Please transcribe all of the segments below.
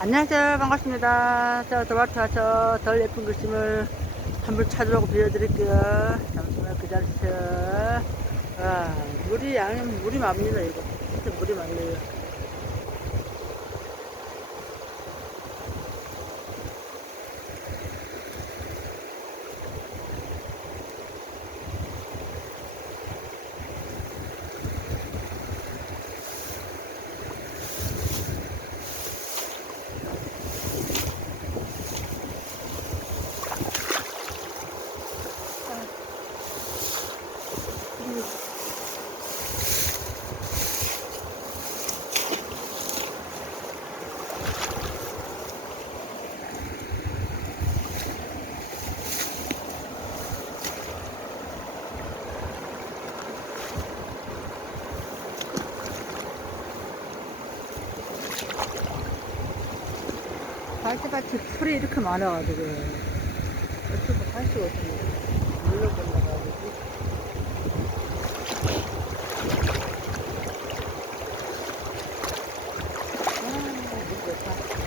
안녕하세요. 반갑습니다. 저 도마토 와서 덜 예쁜 글씨를 한번 찾으라고 빌려드릴게요. 잠시만 기다리세요. 와, 물이 양이 물이 맙니다, 이거. 진짜 물이 많네요. 발대밭이 풀이 이렇게 많아가지고 어떻게 할 수가 없습니다. 건너가지고. 아, 미쳤다.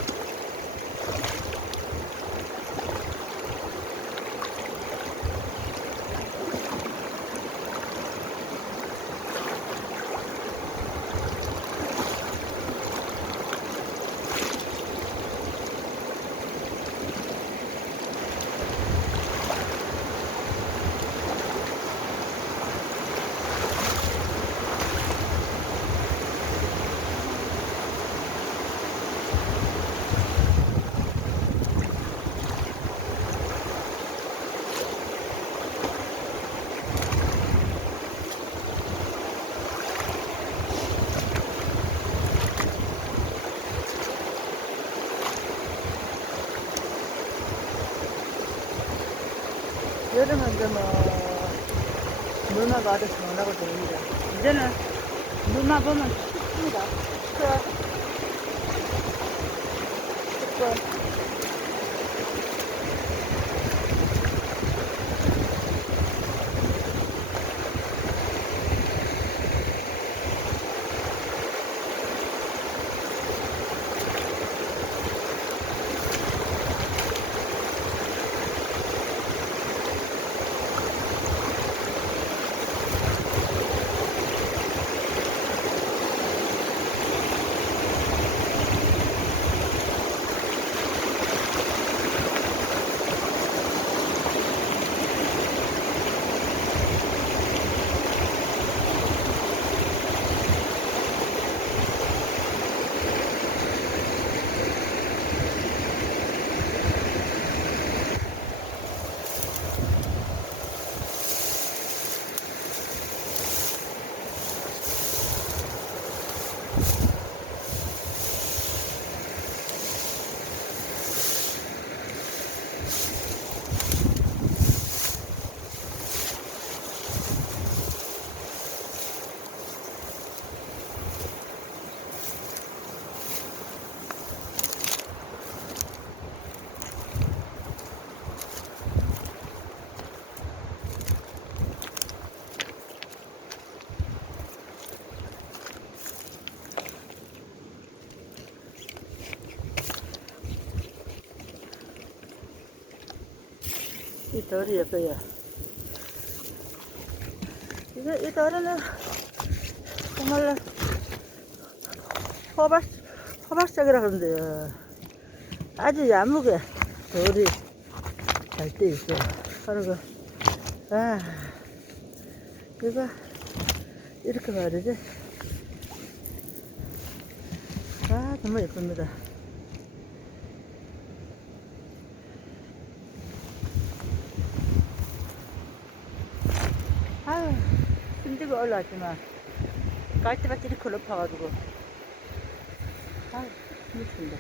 뭐 물만 봐도 시원하고 좋습니다. 이제는 물만 보면 덜이 예뻐요. 이거, 이 덜은 정말로 호박, 호박색이라 그러는데요. 아주 야무게 덜이 잘때 있어요. 그리고, 아, 이거, 이렇게 말이지. 아, 정말 예쁩니다. 아유, 힘들고 올라왔지만, 갈대밭이 이렇게 높아가지고, 아유, 힘들습니다.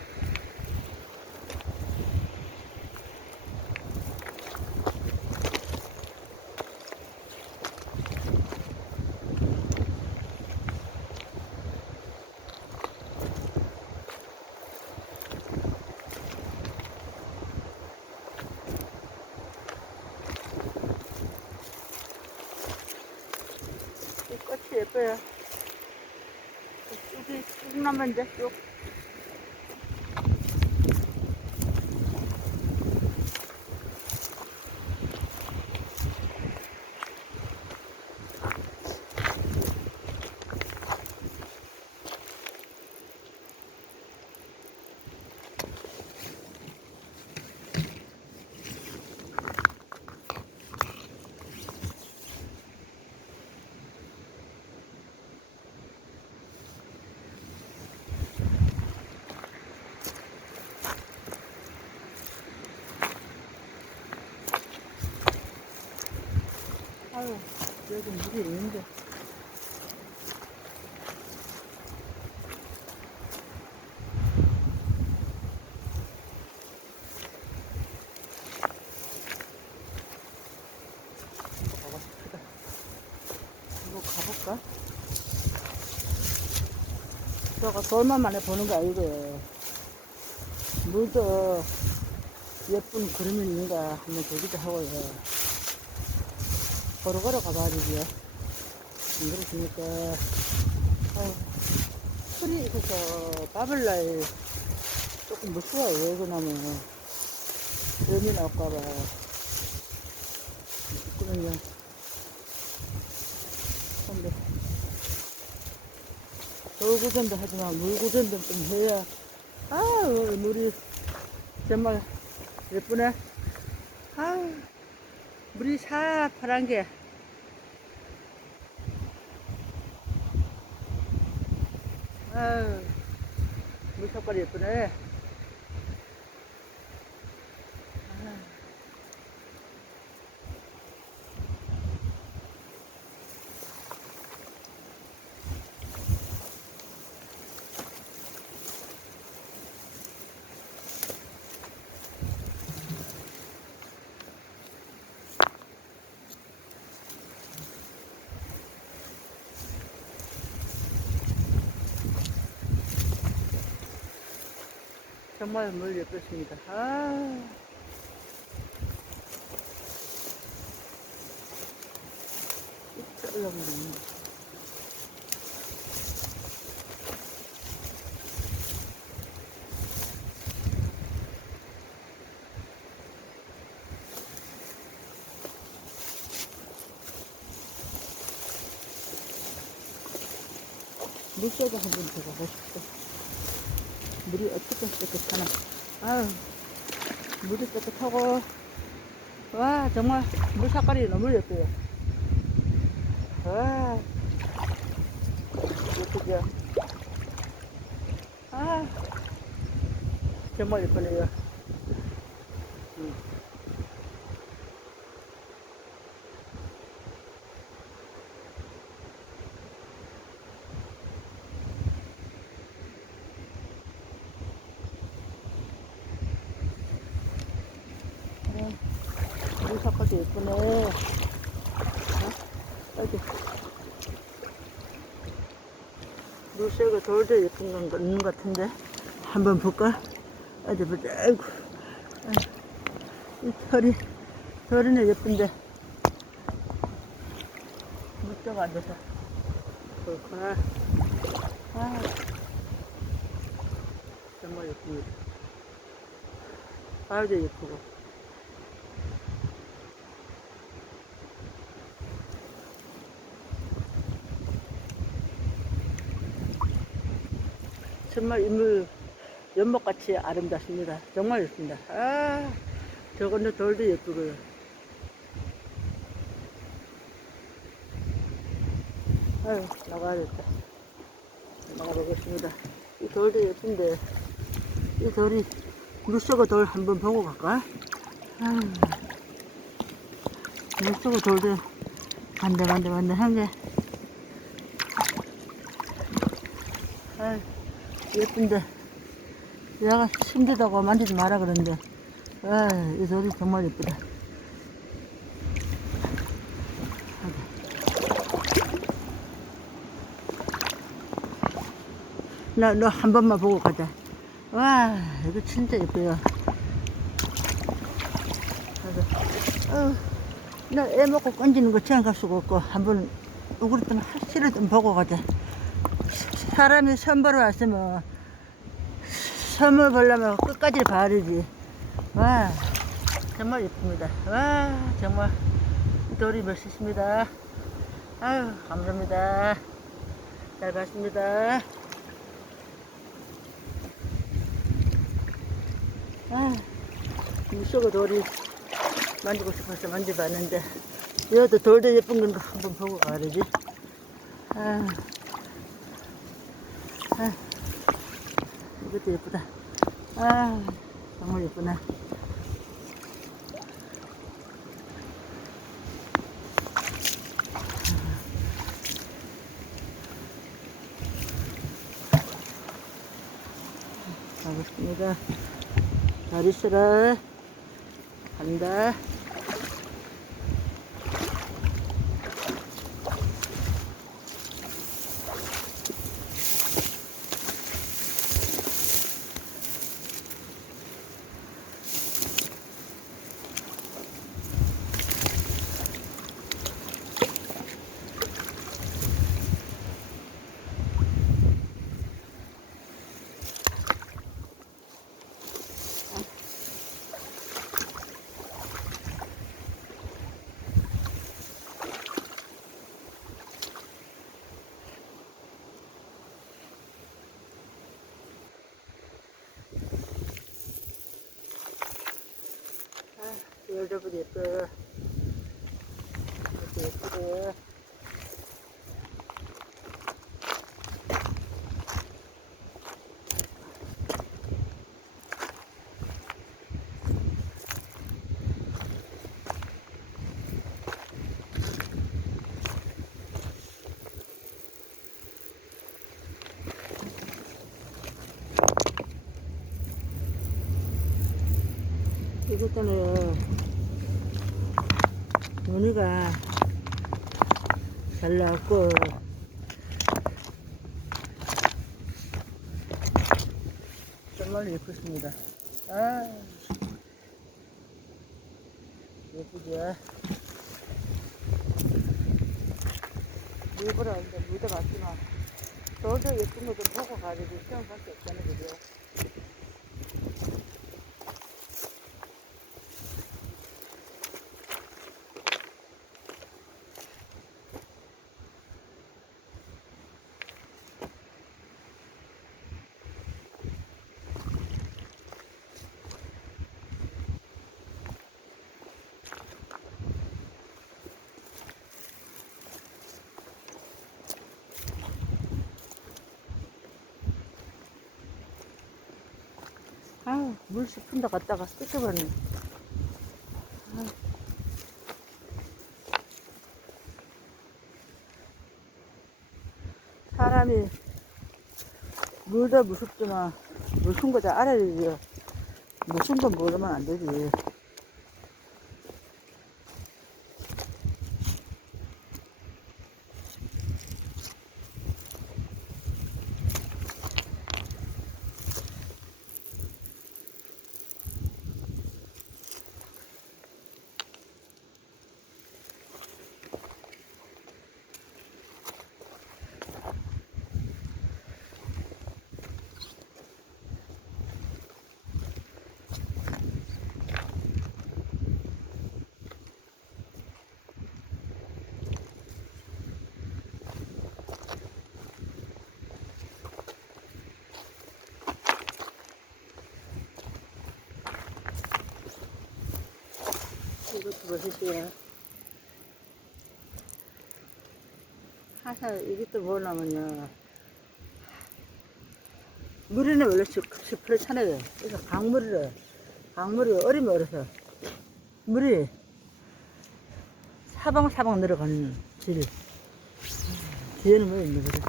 이 예뻐요. 쭉이 쭉 이제 쭉. 여기 물이 있는데. 가볼까? 저가 돌만 만에 보는 거 아니고요. 물도 예쁜 그림이 있는가 한번 보기도 하고요. 걸어 걸어 가봐야 되지요. 안 그러십니까? 아유, 풀이 있어서 바벨라에 조금 무서워요. 왜 그러냐면,뱀이 나올까봐. 그러면, 근데, 돌구전도 하지만 물구전도 좀 해야, 아, 물이 정말 예쁘네. 물이 사파란 게. 아유, 물 색깔이 예쁘네. 정말 물 예쁘습니다. 아. 물속에 한번 들어가고 싶다. 물이 어떻게 깨끗하나. 아유, 물이 깨끗하고, 와, 정말 물 색깔이 너무 예뻐요. 와, 예쁘죠? 아, 정말 예쁘네요. 음. 그래, 물 색깔도 예쁘네. 어? 여기. 물색이 돌도 예쁜 건 있는 것 같은데. 한번 볼까? 어디 보자. 아이고. 아이고. 이 털이, 털이네 예쁜데. 물속 앉아서. 그렇구나. 아. 정말 예쁩니다. 아주 예쁘고. 정말 인물 연못같이 아름답습니다. 정말 예쁩니다. 아, 저건데 돌도 예쁘고요. 아유, 나가야겠다. 나가보겠습니다. 이 돌도 예쁜데, 이 돌이, 물속의 돌 한번 보고 갈까? 아유, 물속의 돌도 반들반들반들한 게, 아유, 예쁜데. 얘가 힘들다고 만지지 마라 그러는데. 아, 이 소리 정말 예쁘다. 나 너 한 번만 보고 가자. 와 이거 진짜 예뻐요. 어, 나애 먹고 건지는 거 생각할 수가 없고 한번 좀 하시를 좀 보고 가자 사람이 선 보러 왔으면 선물 보려면 끝까지 봐야 되지. 와, 정말 예쁩니다. 와, 정말 돌이 멋있습니다. 아유, 감사합니다. 잘 봤습니다. 아, 물속의 돌이 만지고 싶어서 만져봤는데, 여도 돌도 예쁜 건 한번 보고 가야 되지. 아. 아, 이것도 예쁘다. 아, 정말 예쁘네. 음, 가겠습니다. 잘 있으라. 간다. 아, 열저분 예뻐. 이렇게 예쁘게. 이것도는 무늬가 잘 나왔고 정말 예쁘습니다. 아 예쁘죠? 일부러 이제 묻어봤지만 저도 예쁜 거좀 보고 가지고 시험 밖에 없잖아요, 그죠? 아우, 물 스푼 데 갔다가 뜯겨버렸네. 아유. 사람이 물도 무섭지만 무슨 거잘 알아야 되지. 무슨 건 모르면 안 되지. 이것도 보시세요. 하사, 이것도 뭐냐면요. 물에는 원래 차내요. 그래서 강물을, 강물이 얼음이 얼어서 물이 사방사방 내려가는 질. 뒤에는 뭐 있네, 그래.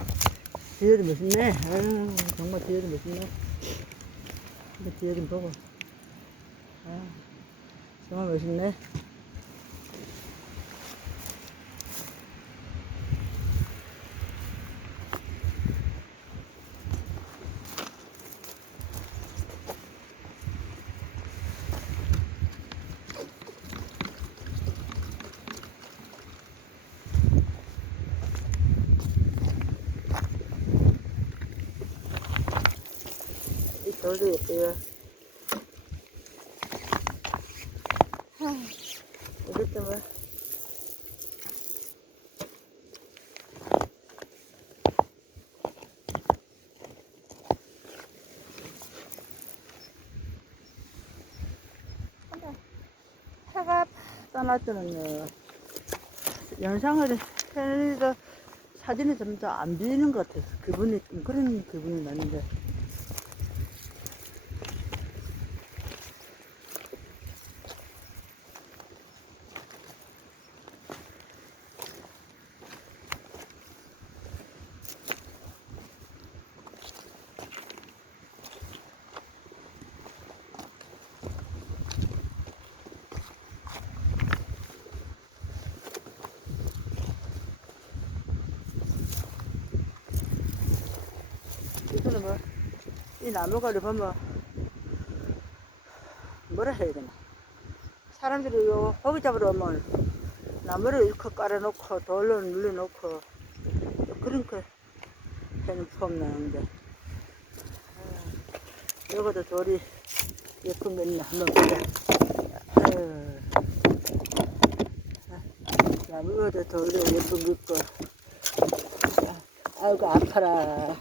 뒤에도 멋있네. 아유, 정말 뒤에도 멋있네. 근데 뒤에 좀 보고. 아, 정말 멋있네. 이 돌도 예뻐요. 뭐. 근데 해가 떠날 때는요, 영상을 해서 사진이 좀더안 비는 것 같아서 그분이 좀 그런 기분이 나는데 이 나무가를 보면 뭐라 해야 되나? 사람들이 요 고기 잡으러 오면 나무를 이렇게 깔아놓고 돌로 눌러놓고 그런 거 해는 폼 나는데. 아, 요것도 돌이 예쁜 거 있나 한번 보자. 아유, 아, 나무도 돌도 예쁜 거 있고. 아, 아이고 아파라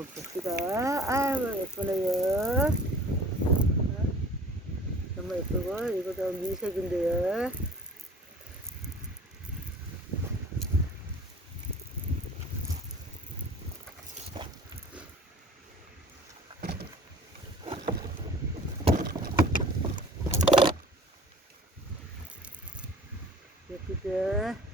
한번 봅시다. 아이고 예쁘네요. 어? 정말 예쁘고 이것도 미색인데요 예쁘죠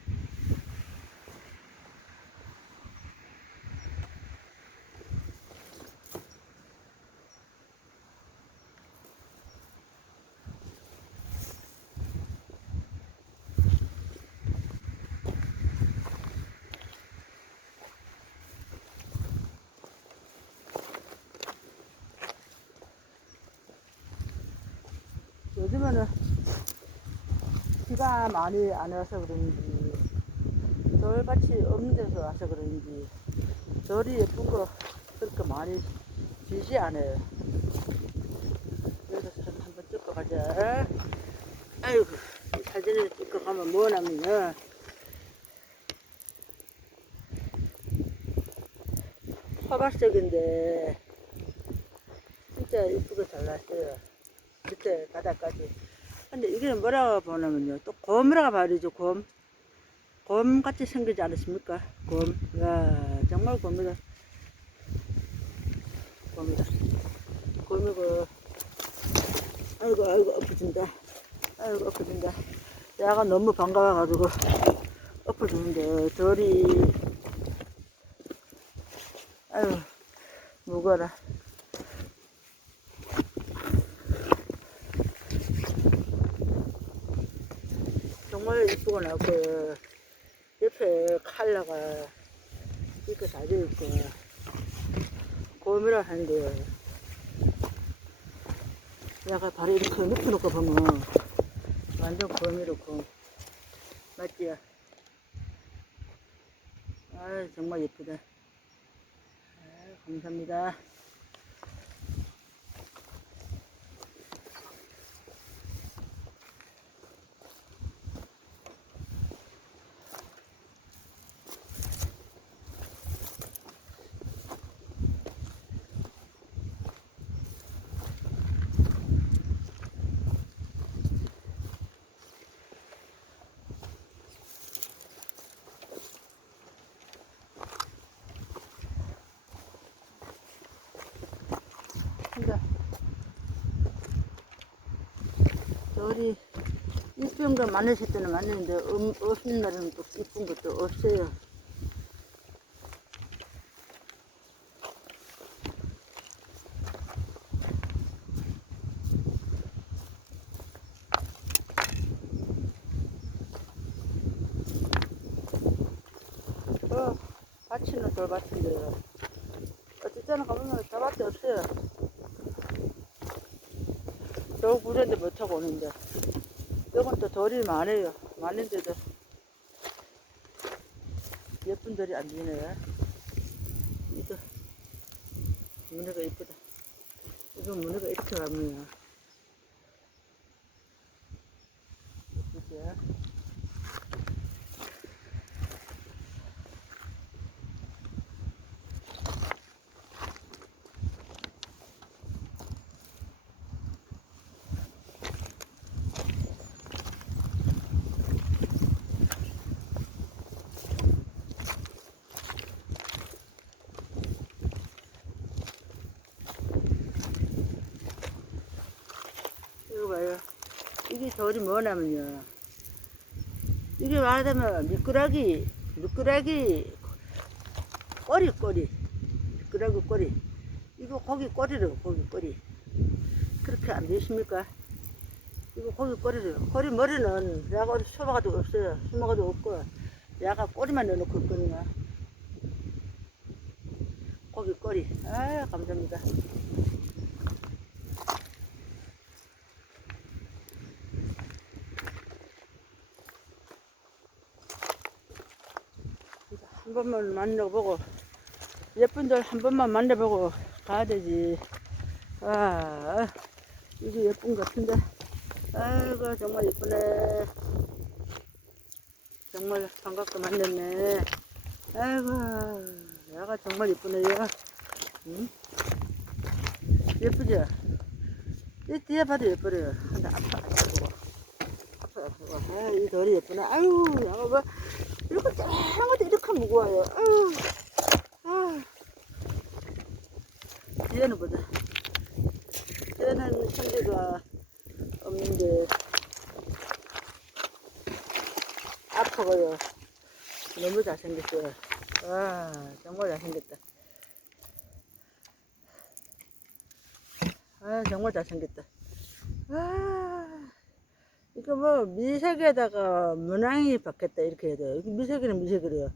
요즘에는 비가 많이 안 와서 그런지 돌밭이 없는 데서 와서 그런지 돌이 예쁜 거 그렇게 많이 지지 않아요. 그래서 사진 한번 찍고 가자. 아이고 이 사진을 찍고 가면 뭐 남냐? 화발색인데 진짜 예쁘게 잘 났어요. 밑에 바닥까지. 근데 이게 뭐라고 보냐면요. 또 곰이라고 말이죠, 곰. 곰 같이 생기지 않으십니까? 곰. 야 정말 곰이다. 곰이다. 곰이고. 아이고, 아이고, 엎어진다. 아이고, 엎어진다. 야가 너무 반가워가지고 엎어지는데, 돌이. 아유, 무거라. 이쁘구나. 그 옆에 칼라가 이렇게 달려 있고 곰이라 하는데 내가 바로 이렇게 눕혀놓고 보면 완전 곰 맞지? 아 정말 예쁘다. 아, 감사합니다. 근데 돌이 이쁜 거 많으실 때는 많은데 음, 없는 날은 또 이쁜 것도 없어요. 어, 밭이는 돌밭인데요. 어쨌든 가보면 저밖에 없어요. 저 구조인데 못하고 오는데. 이건 또 돌이 많아요. 많은데도 예쁜 돌이 안 지네. 이거 무늬가 이쁘다. 이거 무늬가 이렇게 가면 예쁘죠? 이거 봐요. 돌이 뭐냐면요. 이게 말하자면 미꾸라기, 미꾸라기 꼬리, 꼬리. 미꾸라기 꼬리. 이거 고기 꼬리로, 고기 꼬리. 그렇게 안 되십니까? 이거 고기 꼬리로. 꼬리 머리는 야가 어디 숨어가도 없어요. 숨어가도 없고. 야가 꼬리만 넣어놓고 있거든요. 닭고기 꼬리. 아, 감사합니다. 한 번만 만나보고, 예쁜들 한 번만 만나보고 가야 되지. 아, 이게 예쁜 것 같은데. 아이고, 정말 예쁘네. 정말 반갑게 만났네. 아이고, 야가 정말 예쁘네요. 응? 예쁘죠? 이 뒤에 봐도 예쁘래요. 근데 아파. 아파, 아프고. 아, 이 돌이 예쁘네. 아유, 야가 뭐, 이렇게 쨍한 것도 이렇게 무거워요. 아유, 아. 뒤에는 보자. 뒤에는 천지가 없는데, 아프고요. 너무 잘생겼어요. 와, 정말 잘생겼다. 아, 정말 잘생겼다. 아, 이거 뭐, 미색에다가 문양이 받겠다, 이렇게 해야 돼요. 미색이는 미색이래요.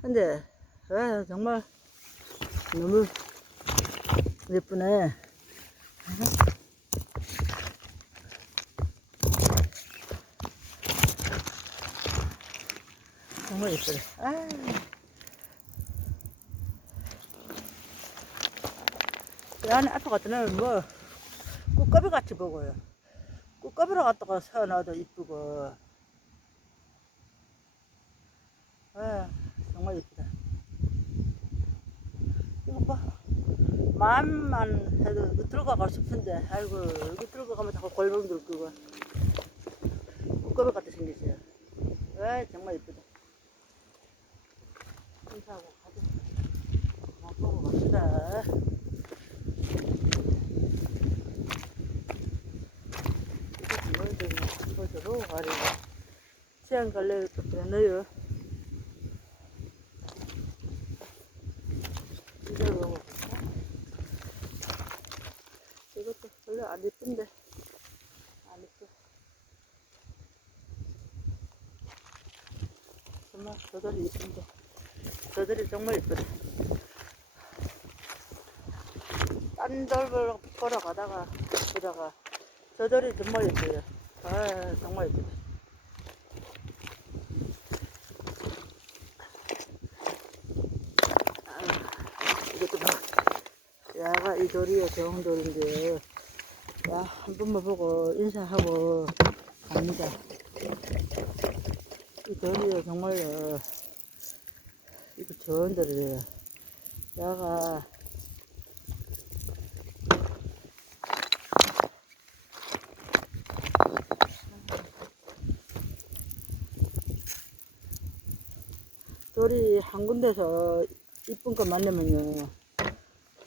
근데, 아, 정말, 너무 예쁘네. 정말 예쁘네. 아. 이 안에 앞에 갔더니 뭐 꽃가비 같이 보고요. 꽃가비로 갖다가 세워놔도 이쁘고. 아, 정말 예쁘다. 이거 봐. 마음만 해도 들어가고 싶은데, 아이고, 여기 들어가면 자꾸 골병 들고. 꽃가비 같이 생겼어요. 아, 정말 예쁘다. 인사하고 가자. 맛보고 갑시다. 이거 이거대로 가리고 시간 갈래를 또 빼넣어요. 이거 먹어볼까? 이것도 별로 안 예쁜데 안 예뻐. 정말 저들이 예쁜데 저들이 정말 예쁘다. 딴 돌 보러 가다가 보다가 저들이 정말 예뻐요. 아 정말. 아, 봐. 야가 이 돌이야 좋은 돌인데 야 한 번만 보고 인사하고 갑니다. 이 돌이야 정말요. 이거 좋은 돌이에요. 야가 돌이 한 군데서 이쁜 거 만나면요.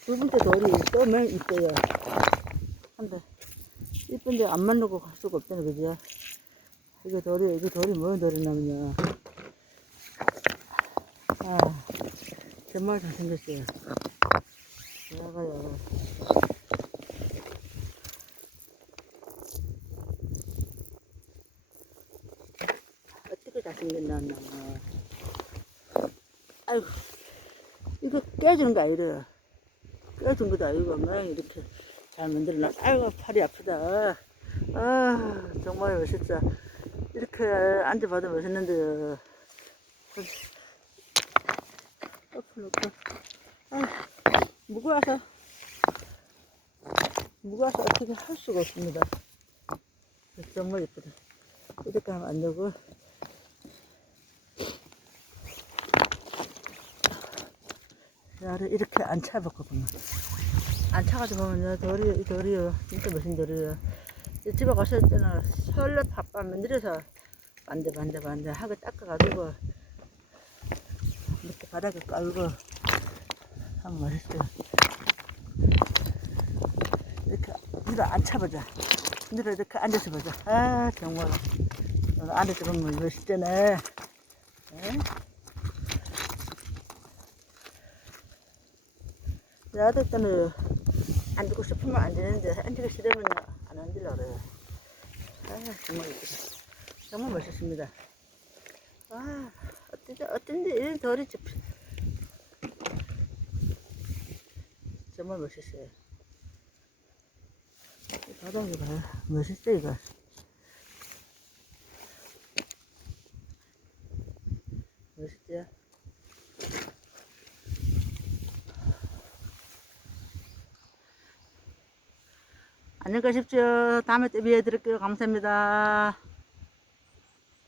두 번째 돌이 또면 이뻐요. 근데 이쁜데 안 만나고 갈 수가 없잖아, 그죠? 이거 돌이, 이거 돌이 뭔 돌이냐면요. 아, 정말 잘생겼어요. 나가요. 어떻게 잘생겼나, 나. 아이고, 이거 깨주는 거 아니래요. 깨준 것도 아니고, 막 이렇게 잘 만들어놔. 아이고, 팔이 아프다. 아, 정말 멋있다. 이렇게 앉아봐도 멋있는데요. 엎어 놓고. 아, 무거워서, 무거워서 어떻게 할 수가 없습니다. 정말 예쁘다. 이렇게 하면 안 되고. 야를 이렇게 안 차봤거든요. 안 차가지고 보면 이 돌이요. 진짜 돌이요. 이 집에 갔을 때는 설레 팥밥 만들어서 반대, 반대, 반대 하고 닦아가지고 이렇게 바닥에 깔고 하면 맛있어요. 이렇게, 니도 안 차보자. 니도 이렇게 앉아서 보자. 아, 정말. 앉아서 보면 멋있잖아. 에? 나도 때는 앉고 싶으면 앉는데 앉기 싫으면 안 앉으려고 그래요. 아, 정말. 정말 멋있습니다. 아, 어쩐지, 어쩐지 이런 돌이 집 정말 멋있어요. 이 바닥이 봐. 멋있어, 이거. 멋있지? 안녕히 가십시오. 다음에 또 뵈드릴게요. 감사합니다.